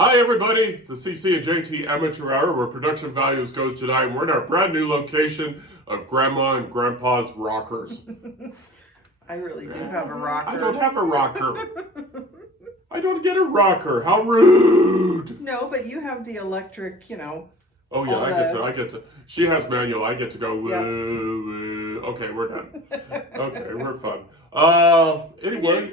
Hi everybody, it's the CC and JT Amateur Hour where production values goes tonight, and we're in our brand new location of Grandma and Grandpa's rockers. I really do have a rocker. I don't have a rocker. I don't get a rocker. How rude! No, but you have the electric, Oh yeah, I get to. She has manual. I get to go. Yep. Woo. Okay, we're done. Okay, we're fun. Anyway,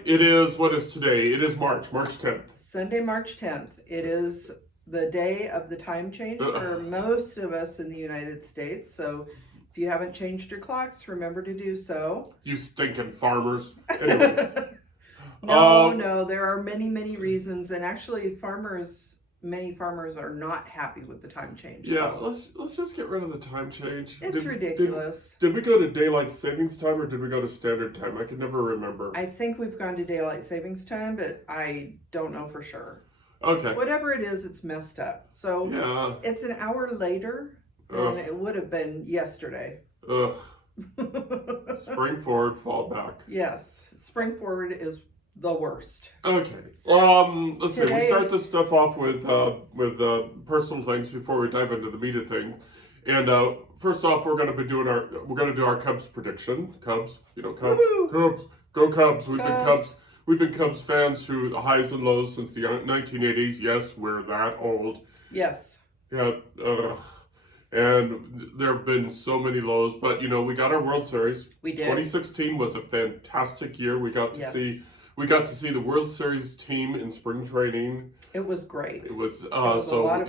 what is today? It is March 10th. Sunday, March 10th. It is the day of the time change for most of us in the United States. So if you haven't changed your clocks, remember to do so. You stinking farmers. Anyway. No, there are many reasons, and actually many farmers are not happy with the time change. Yeah, so. let's just get rid of the time change. It's ridiculous. Did we go to daylight savings time or did we go to standard time? I can never remember. I think we've gone to daylight savings time, but I don't know for sure. Okay. Whatever it is, it's messed up. So yeah. It's an hour later than it would have been yesterday. Ugh. Spring forward, fall back. Yes, spring forward is the worst. Okay. Let's see. We start this stuff off with personal things before we dive into the meat of thing. And first off, we're going to do our Cubs prediction. Cubs, Cubs, Woo-hoo! Cubs, go Cubs. Cubs. We've been Cubs fans through the highs and lows since the 1980s. Yes, we're that old. Yes. Yeah. And there have been so many lows, but we got our World Series. We did. 2016 was a fantastic year. We got to see the World Series team in spring training. It was great. It was a lot of fun.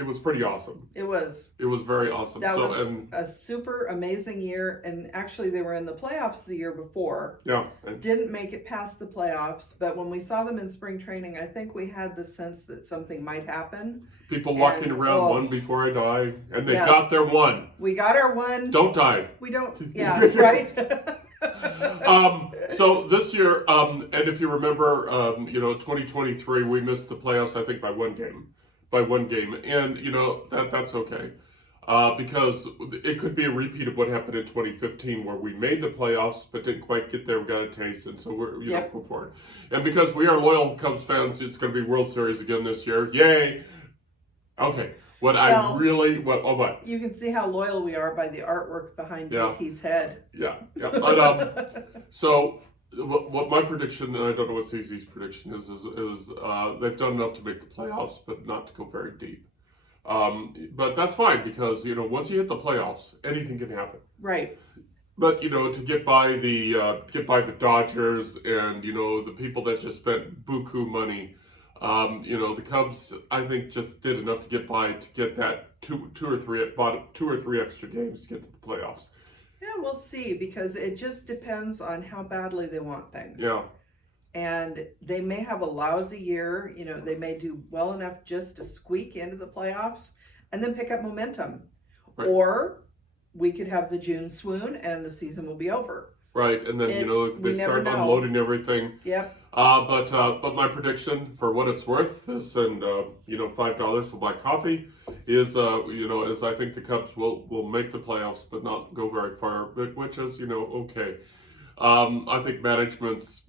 It was pretty awesome. It was very awesome. That was a super amazing year, and actually they were in the playoffs the year before. Yeah. Didn't make it past the playoffs, but when we saw them in spring training, I think we had the sense that something might happen. People walking around one before I die, and they got their one. We got our one. Don't die. We don't. Yeah, right. So this year, and if you remember, 2023, we missed the playoffs, I think, by one game, and that's okay, because it could be a repeat of what happened in 2015, where we made the playoffs but didn't quite get there. We got a taste, and so we're going forward. And because we are loyal Cubs fans, it's going to be World Series again this year. Yay! Okay. What? You can see how loyal we are by the artwork behind JT's head. Yeah. But so what my prediction, and I don't know what CZ's prediction is they've done enough to make the playoffs, but not to go very deep. But that's fine because once you hit the playoffs, anything can happen. Right. But to get by the Dodgers and the people that just spent buku money. The Cubs, I think, just did enough to get by to get that two or three extra games to get to the playoffs. Yeah, we'll see, because it just depends on how badly they want things. Yeah. And they may have a lousy year. They may do well enough just to squeak into the playoffs and then pick up momentum. Right. Or we could have the June swoon and the season will be over. Right, and then they start unloading everything. Yep. But my prediction, for what it's worth, is, and $5 will buy coffee, is I think the Cubs will make the playoffs, but not go very far. Which is okay. I think management's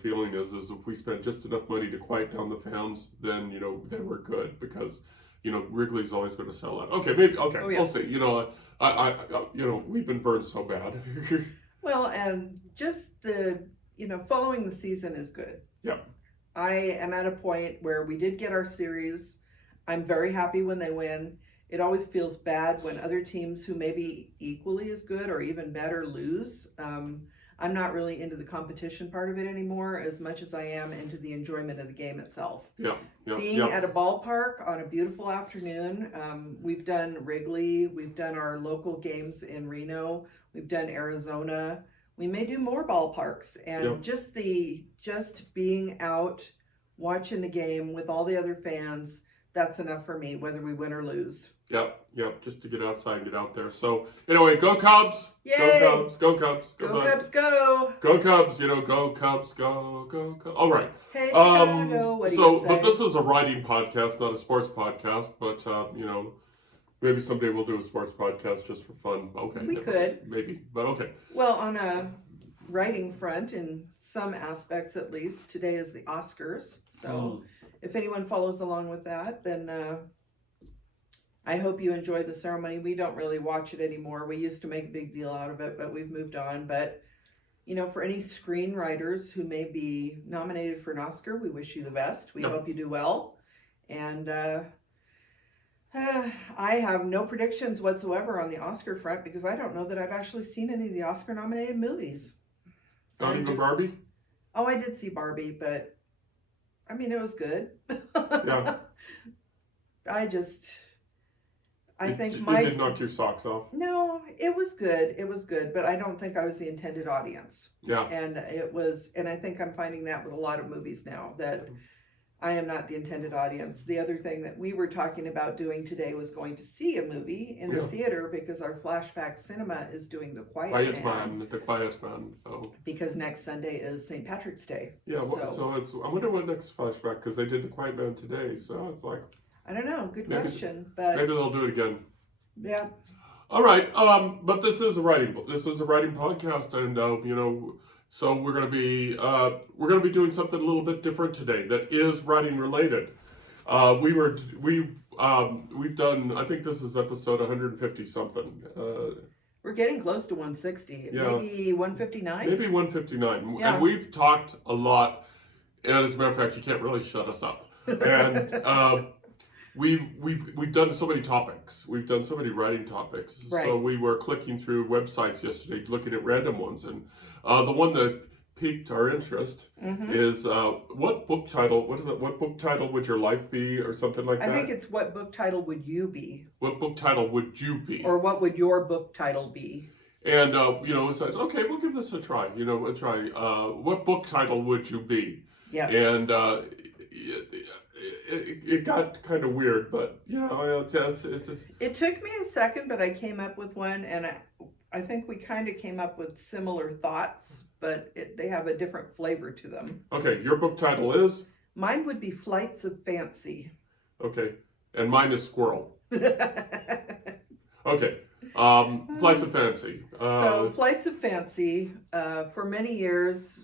feeling is if we spend just enough money to quiet down the fans, then we're good, because Wrigley's always going to sell out. Okay, maybe. Okay, we'll see. We've been burned so bad. Well, and just the following the season is good. Yeah. I am at a point where we did get our series. I'm very happy when they win. It always feels bad when other teams who may be equally as good or even better lose. I'm not really into the competition part of it anymore as much as I am into the enjoyment of the game itself. Being at a ballpark on a beautiful afternoon. We've done Wrigley. We've done our local games in Reno. We've done Arizona. We may do more ballparks. And just being out, watching the game with all the other fans, that's enough for me, whether we win or lose. Yep, just to get outside and get out there. So, anyway, go Cubs! Yay! Go Cubs! Go Cubs! Go Cubs, go! Go Cubs! Go Cubs, go! All right. Hey, Chicago, what do you say? But this is a writing podcast, not a sports podcast. But maybe someday we'll do a sports podcast just for fun. Okay. We could. Maybe, but okay. Well, on a writing front in some aspects at least. Today is the Oscars. So if anyone follows along with that, then I hope you enjoyed the ceremony. We don't really watch it anymore. We used to make a big deal out of it, but we've moved on. But, you know, for any screenwriters who may be nominated for an Oscar, we wish you the best. We hope you do well. And I have no predictions whatsoever on the Oscar front because I don't know that I've actually seen any of the Oscar nominated movies. Not even Barbie? Oh, I did see Barbie, but I mean, it was good. Yeah. I think it did knock your socks off. No, it was good. It was good, but I don't think I was the intended audience. Yeah. And I think I'm finding that with a lot of movies now, that I am not the intended audience. The other thing that we were talking about doing today was going to see a movie in the theater because our Flashback Cinema is doing The Quiet Man. The Quiet Man. So because next Sunday is St. Patrick's Day. Yeah, so it's. I wonder what next Flashback, because they did The Quiet Man today, so it's like. I don't know. Good question, but maybe they'll do it again. Yeah. All right. But this is a writing podcast, and you know. So we're gonna be doing something a little bit different today that is writing related. We've done, I think this is episode 150 something. We're getting close to 160. Yeah. Maybe 159. Maybe 159. Yeah. And we've talked a lot. And as a matter of fact, you can't really shut us up. And we've done so many topics. We've done so many writing topics. Right. So we were clicking through websites yesterday, looking at random ones, and the one that piqued our interest is what book title? What is it? What book title would your life be, or something like that? I think it's what book title would you be? What book title would you be? Or what would your book title be? And you know, it says, okay, we'll give this a try. You know, what book title would you be? Yes. And it got kind of weird, but you know, it took me a second, but I came up with one, and I think we kind of came up with similar thoughts, but they have a different flavor to them. Okay, your book title is? Mine would be Flights of Fancy. Okay, and mine is Squirrel. Okay, Flights of Fancy. So Flights of Fancy, for many years,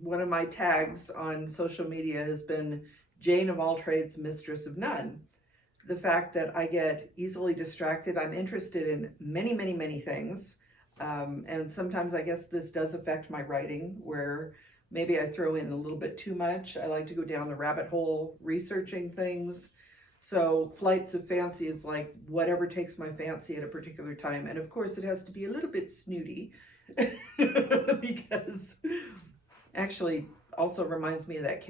one of my tags on social media has been Jane of all trades, mistress of none. The fact that I get easily distracted. I'm interested in many, many, many things. And sometimes I guess this does affect my writing, where maybe I throw in a little bit too much. I like to go down the rabbit hole researching things. So Flights of Fancy is like whatever takes my fancy at a particular time. And of course it has to be a little bit snooty because actually also reminds me of that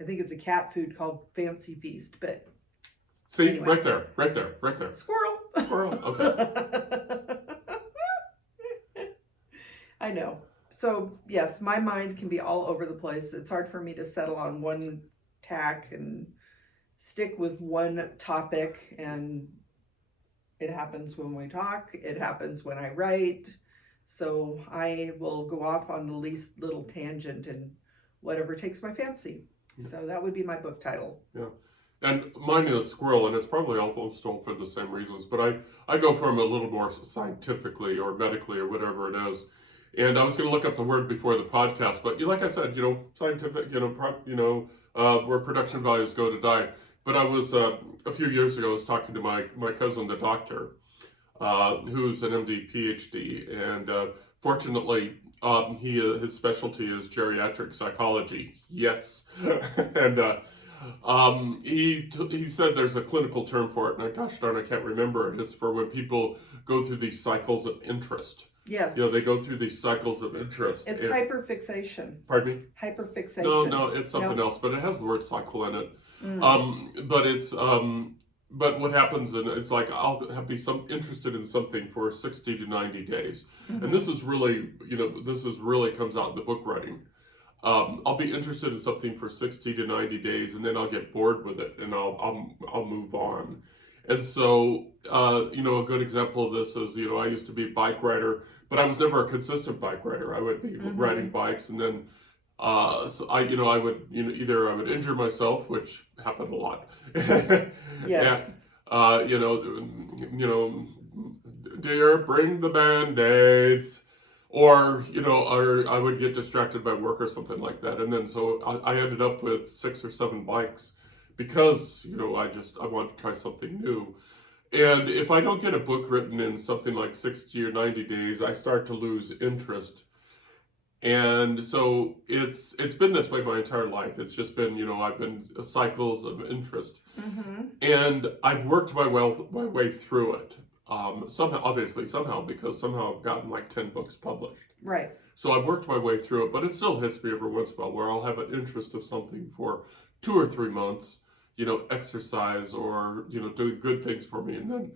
I think it's a cat food called Fancy Feast, but see, anyway. right there. Squirrel. Okay. I know. So yes, my mind can be all over the place. It's hard for me to settle on one tack and stick with one topic, and it happens when we talk, it happens when I write. So I will go off on the least little tangent and whatever takes my fancy. So that would be my book title. Yeah. And mine is Squirrel, and it's probably almost all for the same reasons, but I go from a little more scientifically or medically or whatever it is. And I was going to look up the word before the podcast, but like I said, you know, scientific, where production values go to die. But I was, a few years ago, I was talking to my cousin, the doctor, who's an MD, PhD, and fortunately, his specialty is geriatric psychology. Yes. And he said there's a clinical term for it, and gosh darn, I can't remember it. It's for when people go through these cycles of interest. Yes. You know, they go through these cycles of interest. It's hyperfixation. Pardon me? Hyperfixation. No, it's something else, but it has the word cycle in it. But it's but what happens, and it's like I'll be interested in something for 60 to 90 days, and this is really comes out in the book writing. I'll be interested in something for 60 to 90 days, and then I'll get bored with it, and I'll move on. And so, a good example of this is, I used to be a bike rider, but I was never a consistent bike rider. I would be riding bikes, and then I would either I would injure myself, which happened a lot. Yes. Dear, bring the Band-Aids. or or I would get distracted by work or something like that, and then so I ended up with 6 or 7 bikes because I want to try something new. And if I don't get a book written in something like 60 or 90 days, I start to lose interest. And so it's been this way my entire life. It's just been, I've been cycles of interest. Mm-hmm. And I've worked my way through it. Somehow, because somehow I've gotten like 10 books published. Right. So I've worked my way through it, but it still hits me every once in a while where I'll have an interest of something for 2 or 3 months, exercise or, doing good things for me. And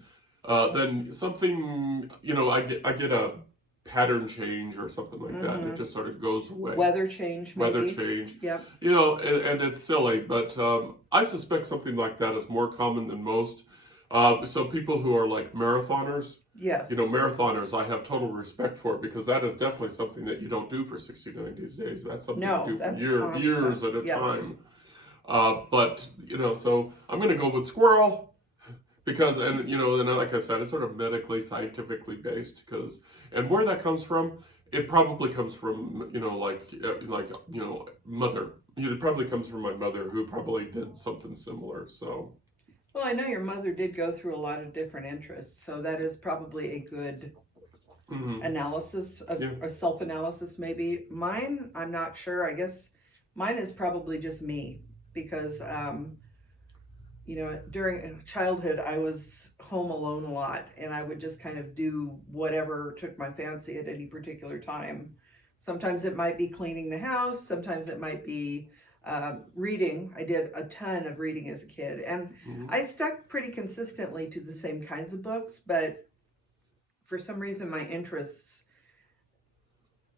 then something, I get a pattern change or something like that, and it just sort of goes away. Weather change, maybe. Weather change. Yep. And it's silly, but I suspect something like that is more common than most. So people who are like marathoners, yes, marathoners, I have total respect for it because that is definitely something that you don't do for 60 to 90 days. That's something you do for years at a time. But so I'm going to go with Squirrel because, and like I said, it's sort of medically, scientifically based and where that comes from, it probably comes from, mother. It probably comes from my mother who probably did something similar. So. Well, I know your mother did go through a lot of different interests, so that is probably a good analysis of a self-analysis. Maybe mine, I'm not sure. I guess mine is probably just me because, during childhood, I was home alone a lot, and I would just kind of do whatever took my fancy at any particular time. Sometimes it might be cleaning the house. Sometimes it might be reading. I did a ton of reading as a kid, and I stuck pretty consistently to the same kinds of books, but for some reason my interests,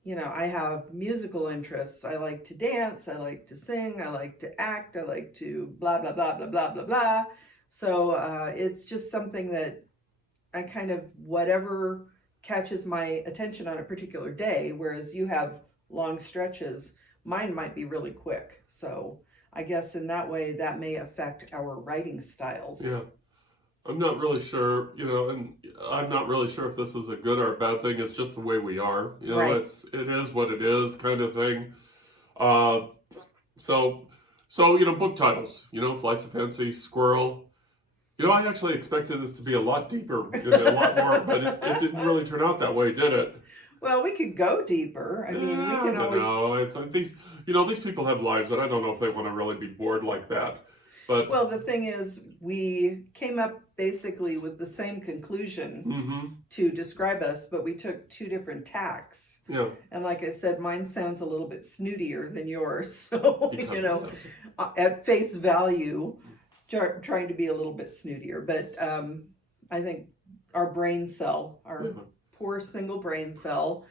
I have musical interests. I like to dance, I like to sing, I like to act, I like to blah, blah, blah, blah, blah, blah, blah. So it's just something that I kind of, whatever catches my attention on a particular day, whereas you have long stretches, mine might be really quick. So I guess in that way, that may affect our writing styles. Yeah. I'm not really sure, and I'm not really sure if this is a good or a bad thing. It's just the way we are. Right. It is what it is kind of thing. So, book titles, Flights of Fancy, Squirrel. I actually expected this to be a lot deeper, a lot more, but it didn't really turn out that way, did it? Well, we could go deeper. I mean, we can always. No, it's like these people have lives, and I don't know if they want to really be bored like that. But well, the thing is, we came up basically with the same conclusion to describe us, but we took 2 different tacks. Yeah. And like I said, mine sounds a little bit snootier than yours. So, at face value, trying to be a little bit snootier. But I think our brain cell, our poor single brain cell,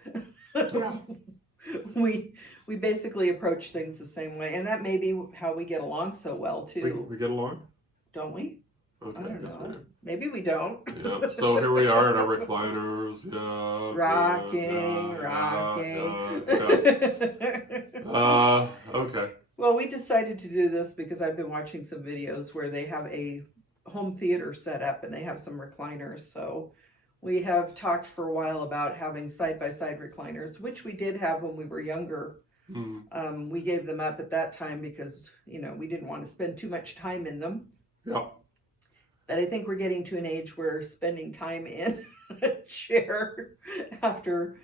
we basically approach things the same way, and that may be how we get along so well too. We get along, don't we? Okay, I don't know. Maybe we don't. Yeah. So here we are in our recliners. Rocking. Okay. Well, we decided to do this because I've been watching some videos where they have a home theater set up and they have some recliners. So we have talked for a while about having side-by-side recliners, which we did have when we were younger. We gave them up at that time because, we didn't want to spend too much time in them. Yeah. But I think we're getting to an age where spending time in a chair after,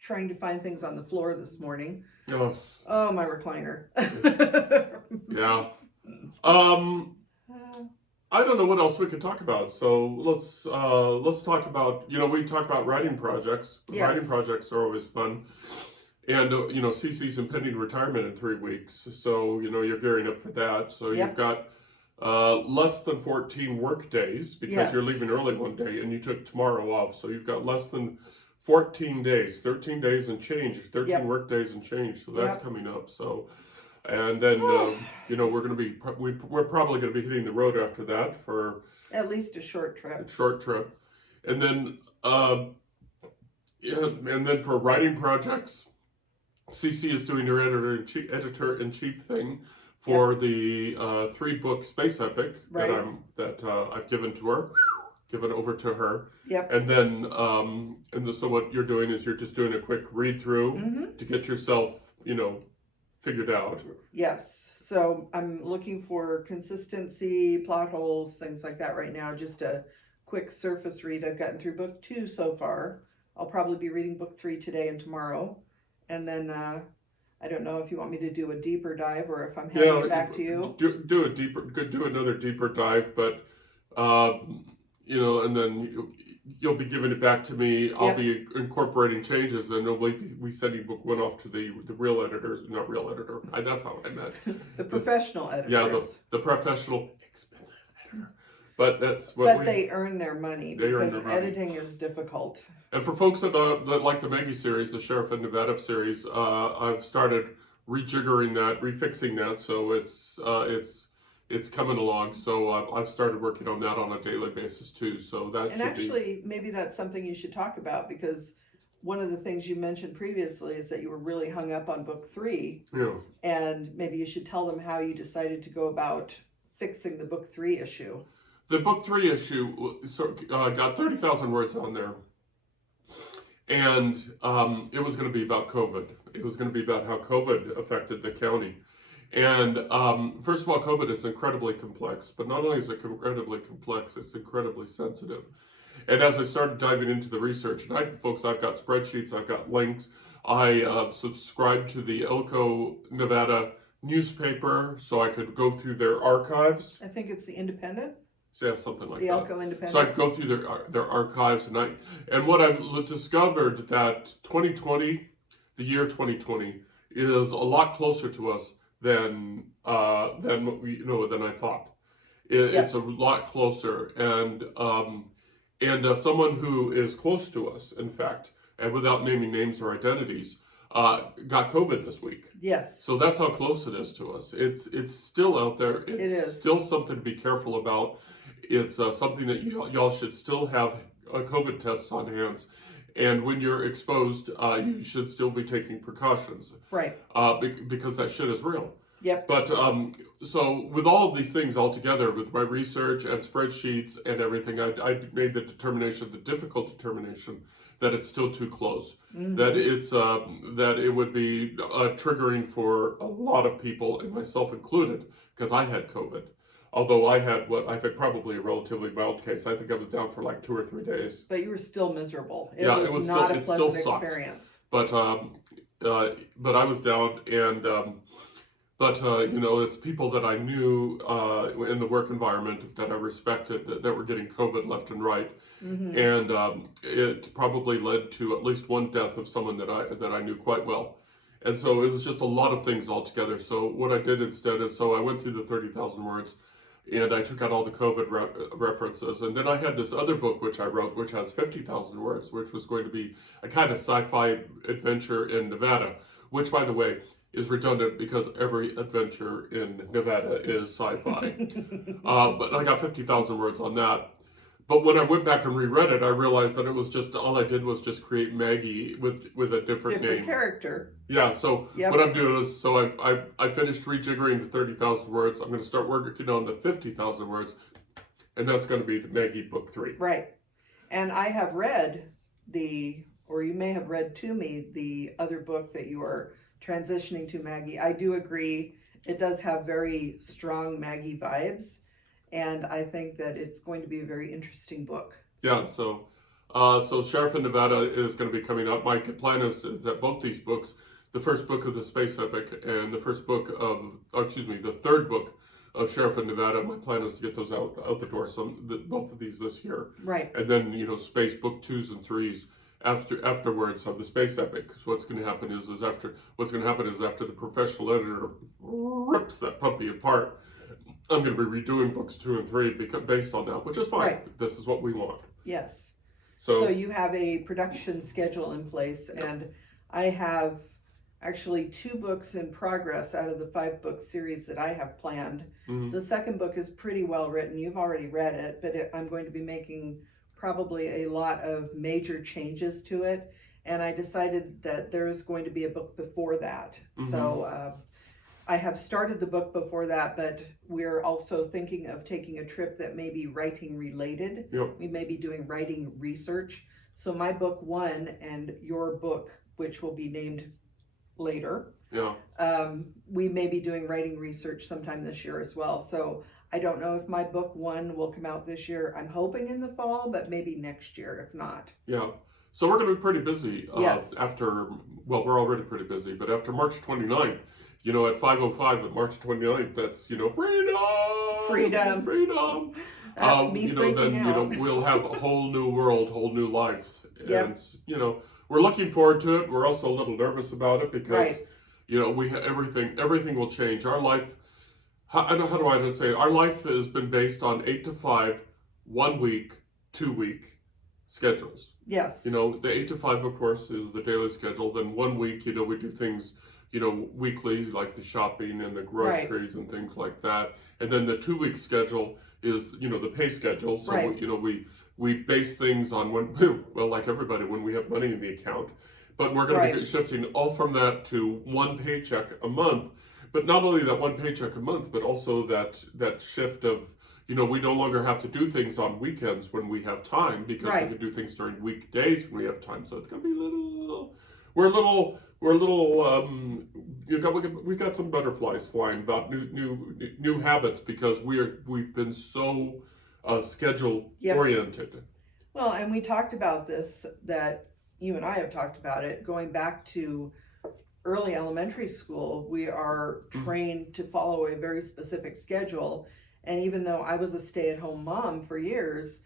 trying to find things on the floor this morning. Oh, my recliner. Yeah. I don't know what else we could talk about. So let's talk about, we talk about writing projects. Yes. Writing projects are always fun. And, Cece's impending retirement in 3 weeks. So, you're gearing up for that. So you've got less than 14 work days because you're leaving early one day and you took tomorrow off. So you've got less than 14 days, 13 days and change, 13 work days and change. So that's coming up. So, and then, we're probably going to be hitting the road after that for at least a short trip. And then, and then for writing projects, Cece is doing her editor-in-chief thing for the 3-book space epic that I've given to her. give it over to her. Yep. And then, so what you're doing is you're just doing a quick read through to get yourself, figured out. Yes. So I'm looking for consistency, plot holes, things like that right now. Just a quick surface read. I've gotten through book 2 so far. I'll probably be reading book 3 today and tomorrow. And then I don't know if you want me to do a deeper dive or if I'm handing it back to you. Do another deeper dive, but and then you'll be giving it back to me. I'll be incorporating changes, and we'll be sending book 1 off to the real editor, not real editor. That's how I meant the professional editors. Yeah, the professional, expensive editor. But that's what. But they earn their money because editing is difficult. And for folks that like the Maggie series, the Sheriff of Nevada series, I've started rejiggering that, refixing that, so it's coming along. So I've started working on that on a daily basis too. So that and actually, maybe that's something you should talk about, because one of the things you mentioned previously is that you were really hung up on book 3. Yeah. And maybe you should tell them how you decided to go about fixing the book 3 issue. The book 3 issue got 30,000 words on there. And it was going to be about COVID. It was going to be about how COVID affected the county. And first of all, COVID is incredibly complex. But not only is it incredibly complex, it's incredibly sensitive. And as I started diving into the research, and I've got spreadsheets, I've got links. I subscribed to the Elko, Nevada newspaper so I could go through their archives. I think it's the Independent. Yeah, something like the that. The Elko Independent. So I go through their archives, and what I've discovered that 2020, the year 2020, is a lot closer to us than what we than I thought. It's a lot closer, and someone who is close to us, in fact, and without naming names or identities, got COVID this week. Yes. So that's how close it is to us. It's still out there. It's still something to be careful about. It's something that y'all should still have COVID tests on hand. And when you're exposed, you should still be taking precautions. Right. Because that shit is real. Yep. But so with all of these things all together, with my research and spreadsheets and everything, I made the difficult determination, that it's still too close. Mm-hmm. That it would be triggering for a lot of people, and myself included, because I had COVID. Although I had what I think probably a relatively mild case. I think I was down for like 2 or 3 days. But you were still miserable. It was not a pleasant experience. But I was down, and it's people that I knew in the work environment that I respected that were getting COVID left and right. Mm-hmm. And it probably led to at least one death of someone that I knew quite well. And so it was just a lot of things all together. So what I did instead is, I went through the 30,000 words, and I took out all the COVID references. And then I had this other book which I wrote, which has 50,000 words, which was going to be a kind of sci-fi adventure in Nevada, which, by the way, is redundant because every adventure in Nevada is sci-fi. But I got 50,000 words on that. But when I went back and reread it, I realized that it was just, all I did was just create Maggie with a different name. Character. Yeah, so what I'm doing is, I finished rejiggering the 30,000 words. I'm going to start working on the 50,000 words, and that's going to be the Maggie book 3. Right. And I have read or you may have read to me, the other book that you are transitioning to, Maggie. I do agree, it does have very strong Maggie vibes. And I think that it's going to be a very interesting book. Yeah, so Sheriff of Nevada is going to be coming out. My plan is that both these books, the first book of the space epic and the third book of Sheriff of Nevada, my plan is to get those out the door, both of these this year. Right. And then, space book 2s and 3s afterwards of the space epic. So what's going to happen is after the professional editor rips that puppy apart, I'm going to be redoing books 2 and 3 based on that, which is fine. Right. This is what we want. Yes. So you have a production schedule in place, and I have actually 2 books in progress out of the 5-book series that I have planned. Mm-hmm. The second book is pretty well written. You've already read it, but I'm going to be making probably a lot of major changes to it, and I decided that there is going to be a book before that. Mm-hmm. So I have started the book before that, but we're also thinking of taking a trip that may be writing related. Yep. We may be doing writing research. So my book 1 and your book, which will be named later, Yeah. we may be doing writing research sometime this year as well. So I don't know if my book 1 will come out this year. I'm hoping in the fall, but maybe next year if not. Yeah. So we're going to be pretty busy Yes. well, we're already pretty busy, but after March 29th, at 5:05 at March 29th, that's, freedom! Freedom! That's me freaking out. We'll have a whole new world, whole new life. And, Yep. we're looking forward to it. We're also a little nervous about it because, Right. we have everything will change. Our life, how do I just say it? Our life has been based on 8 to 5, 1 week, 2 week schedules. Yes. The 8 to 5, of course, is the daily schedule. Then 1 week, we do things, weekly, like the shopping and the groceries and things like that. And then the 2 week schedule is, the pay schedule. So, Right. we base things on well, like everybody, when we have money in the account. But we're going to be shifting all from that to one paycheck a month. But not only that one paycheck a month, but also that shift of, we no longer have to do things on weekends when we have time because we can do things during weekdays when we have time. So it's going to be we got some butterflies flying about new habits because we've been so schedule oriented. Well, and we talked about this, that you and I have talked about it, going back to early elementary school. We are trained to follow a very specific schedule. And even though I was a stay-at-home mom for years,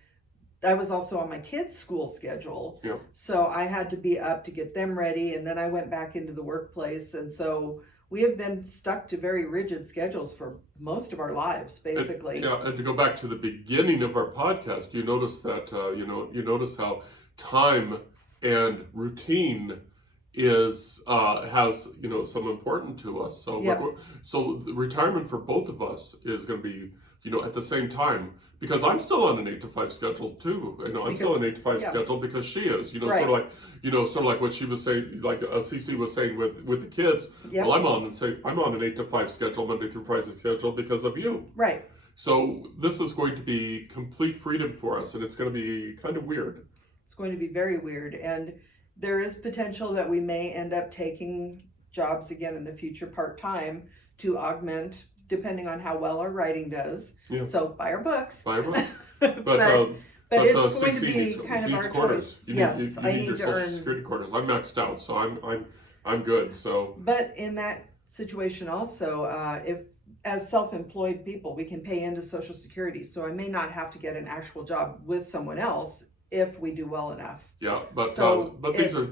I was also on my kids' school schedule. Yeah. So I had to be up to get them ready, and then I went back into the workplace. And so we have been stuck to very rigid schedules for most of our lives, basically. And to go back to the beginning of our podcast, you notice that, you notice how time and routine has some important to us. So so the retirement for both of us is going to be at the same time, because I'm still on an 8 to 5 schedule too. I'm still on an 8 to 5 schedule because she is. Sort of like what she was saying, like CC was saying with the kids. Yep. Well, I'm on an 8 to 5 schedule, Monday through Friday schedule because of you. Right. So this is going to be complete freedom for us, and it's going to be kind of weird. It's going to be very weird, and there is potential that we may end up taking jobs again in the future part-time to augment, depending on how well our writing does. Yeah. So buy our books. Buy our books. But it's going to be needs, kind of our quarters. choice. You Yes, need I need your to Social earn. Security quarters. I'm maxed out, so I'm good. So. But in that situation also, if as self-employed people, we can pay into Social Security. So I may not have to get an actual job with someone else if we do well enough. Yeah, but these are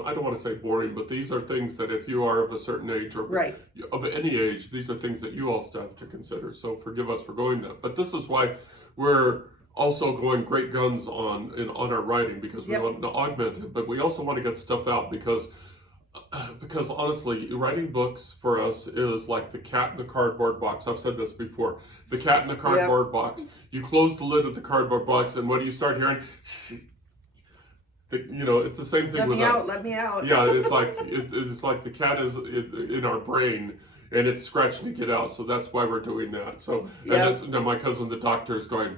I don't want to say boring, but these are things that if you are of a certain age or of any age, these are things that you also have to consider. So forgive us for going that. But this is why we're also going great guns on our writing, because we want to augment it, but we also want to get stuff out because honestly, writing books for us is like the cat in the cardboard box. I've said this before. The cat in the cardboard box. You close the lid of the cardboard box, and what do you start hearing? It's the same thing with us. Let me out. Yeah, it's like the cat is in our brain, and it's scratching to get out. So that's why we're doing that. So and my cousin, the doctor, is going.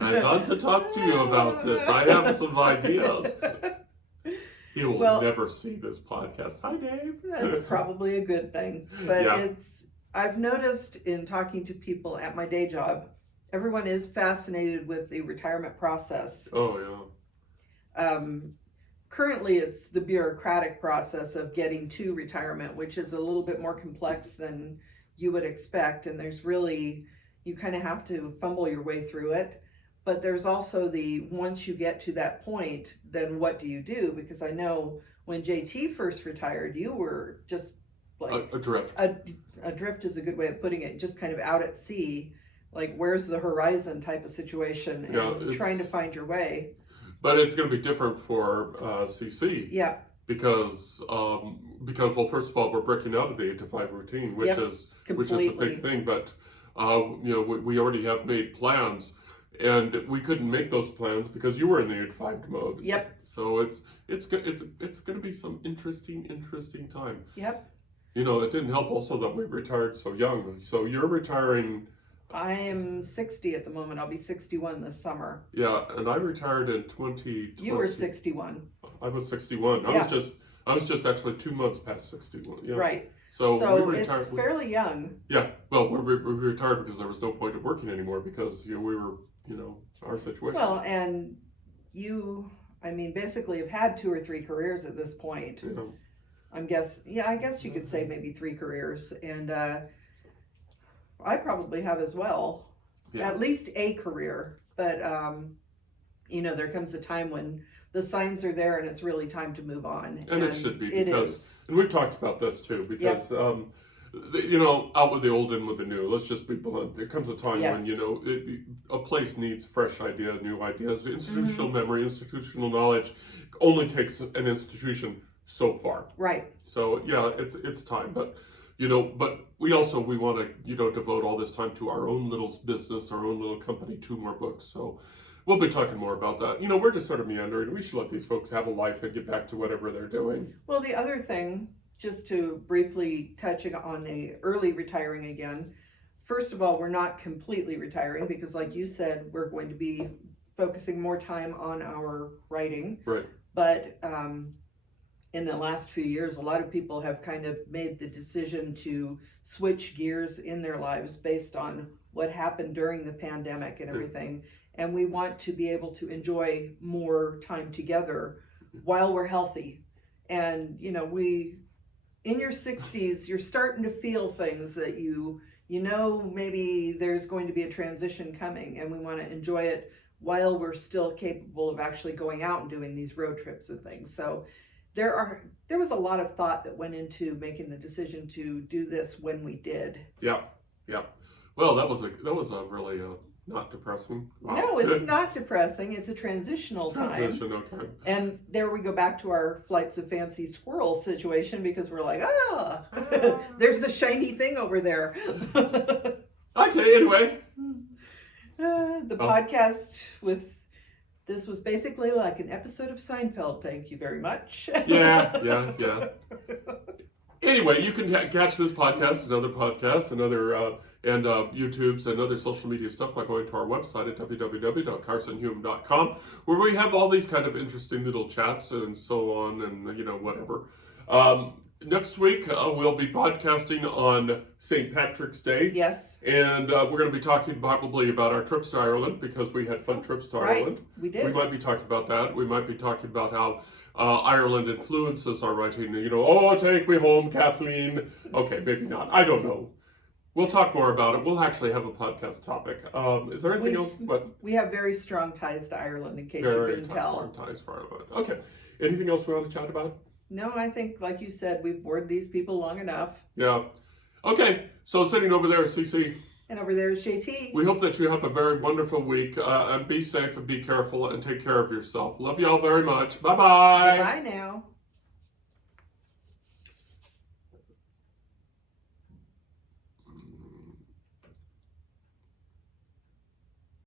I want to talk to you about this. I have some ideas. He will never see this podcast. Hi, Dave. That's probably a good thing. But I've noticed in talking to people at my day job, everyone is fascinated with the retirement process. Oh, yeah. Currently, it's the bureaucratic process of getting to retirement, which is a little bit more complex than you would expect. And you kind of have to fumble your way through it. But there's also once you get to that point, then what do you do? Because I know when JT first retired, you were just like adrift. Adrift is a good way of putting it, just kind of out at sea, like where's the horizon type of situation, and trying to find your way. But it's going to be different for CC. Yeah. Because well, first of all, we're breaking out of the 8 to 5 routine, which is a big thing. But we already have made plans. And we couldn't make those plans because you were in the 8 to 5 mode. Yep. So it's going to be some interesting time. Yep. You know, it didn't help also that we retired so young. So you're retiring. I am 60 at the moment. I'll be 61 this summer. Yeah, and I retired in 2020. You were 61. I was 61. Yeah. I was just actually 2 months past 61. Yeah. Right. So we it's retired. fairly young. Yeah. Well, we retired because there was no point of working anymore because we were, our situation. Well, and you, I mean, basically have had 2 or 3 careers at this point. Yeah. I guess you could say maybe 3 careers, and I probably have as well. Yeah. At least a career, but there comes a time when the signs are there and it's really time to move on. And it should be, it because, is. and we've talked about this too, because, out with the old, in with the new. Let's just be blunt. There comes a time Yes. when, a place needs fresh ideas, new ideas. The institutional memory, institutional knowledge only takes an institution so far. Right. So, yeah, it's time. But, but we want to, devote all this time to our own little business, our own little company, 2 more books. So we'll be talking more about that. We're just sort of meandering. We should let these folks have a life and get back to whatever they're doing. Well, the other thing, just to briefly touch on the early retiring again, first of all, we're not completely retiring because, like you said, we're going to be focusing more time on our writing. Right. But in the last few years, a lot of people have kind of made the decision to switch gears in their lives based on what happened during the pandemic and everything. And we want to be able to enjoy more time together while we're healthy. And, in your 60s, you're starting to feel things that maybe there's going to be a transition coming, and we want to enjoy it while we're still capable of actually going out and doing these road trips and things. So there was a lot of thought that went into making the decision to do this when we did. Yeah. Well, that was a really not depressing. Wow. No, it's not depressing. It's a transitional time. Okay. And there we go back to our Flights of Fancy Squirrel situation, because we're like, there's a shiny thing over there. Okay, anyway. The podcast this was basically like an episode of Seinfeld. Thank you very much. Yeah. Anyway, you can catch this podcast and other podcasts and other YouTubes and other social media stuff by going to our website at www.carsonhume.com, where we have all these kind of interesting little chats and so on, and whatever. Next week we'll be podcasting on St. Patrick's Day. Yes. And we're going to be talking probably about our trips to Ireland, because we had fun trips to Ireland. We did. We might be talking about that. We might be talking about how Ireland influences our writing. Take me home, Kathleen. Okay, maybe not. I don't know. We'll talk more about it. We'll actually have a podcast topic. Is there anything else? We have very strong ties to Ireland, in case you couldn't tell. Very strong ties for Ireland. Okay. Anything else we want to chat about? No, I think, like you said, we've bored these people long enough. Yeah. Okay. So sitting over there is CC. And over there is JT. We hope that you have a very wonderful week. And be safe and be careful and take care of yourself. Love y'all very much. Bye-bye. Bye now.